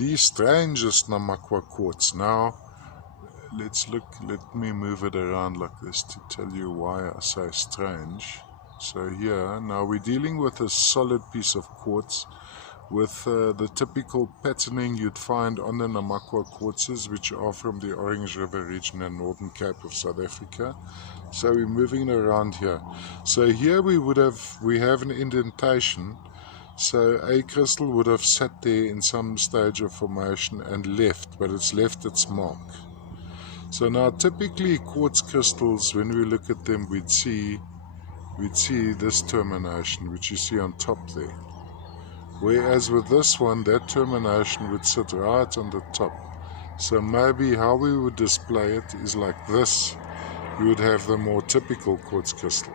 the strangest Namakwa quartz. Now, let's look, let me move it around like this to tell you why I say strange. So here, now we're dealing with a solid piece of quartz with the typical patterning you'd find on the Namakwa quartzes, which are from the Orange River region and Northern Cape of South Africa. So we're moving around here. So here we have an indentation. So a crystal would have sat there in some stage of formation and left, but it's left its mark. So now typically quartz crystals, when we look at them, we'd see this termination, which you see on top there. Whereas with this one, that termination would sit right on the top. So maybe how we would display it is like this. You would have the more typical quartz crystal.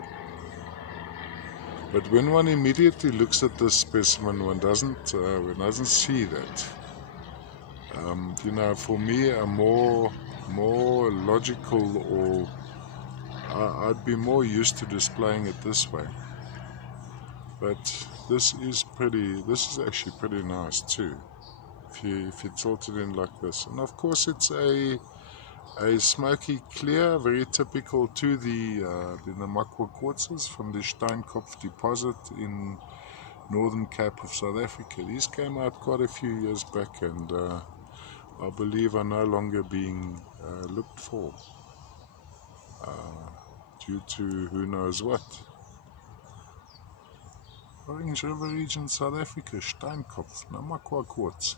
But when one immediately looks at this specimen, one doesn't see that. You know, for me, a more logical, or I'd be more used to displaying it this way. But this is actually pretty nice too, if you tilt it in like this. And of course, it's a smoky clear, very typical to the Namakwa quartzes from the Steinkopf deposit in Northern Cape of South Africa. These came out quite a few years back, and I believe are no longer being looked for due to who knows what. Orange River region, South Africa, Steinkopf, Namakwa quartz.